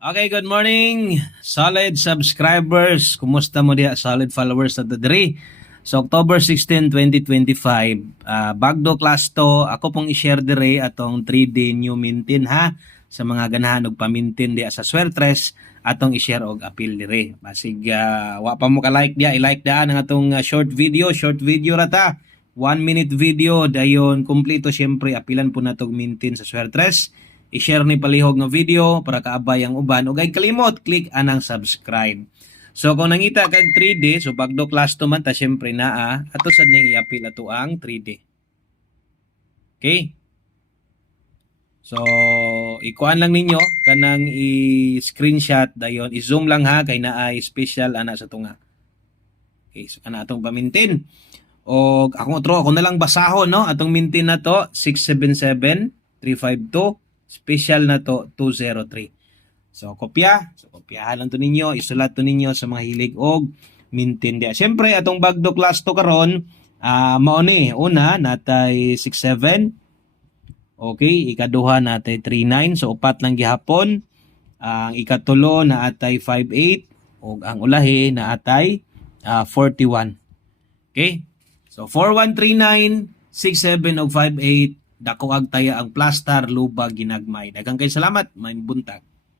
Okay, good morning, solid subscribers. Kumusta mo diha, solid followers sa Tadri? So, October 16, 2025, bagdo class to, ako pong i-share dire atong 3-day new mintin ha, sa mga ganahan og pamintin diha sa Swertres, atong i-share og appeal dire. Basig, wa pa mo ka-like diha, i-like daan ang atong short video rata. 1 minute video, dayon kumpleto syempre, apilan po natong mintin sa Swertres. I-share ni palihog ng video para kaabay ang uban. O gay kalimot, click anang subscribe. So kung nangita kag 3D, so bagdo class to man ta syempre naa, ato sad ning i-appeal ato ang 3D. Okay? So ikuan lang ninyo kanang i-screenshot dayon, i-zoom lang ha kay naay special ana sa tunga. Okay, so ana atong pamintin. O ako na lang basahon no, atong mintin na to 677352. Special na to 203. So kopyahan lang to ninyo, isulat to ninyo sa mga hilig og mintin dia. Syempre atong bagdo class to karon, mao ni una natay 67. Okay, ikaduha natay 39, so upat lang gihapon. Ang ikatulo naatay 58 ug ang ulahi naatay 41. Okay? So 4139, 67 ug 58. Dako ag taya ang plastar lubag ginagmay. Daghang kay salamat, may buntag.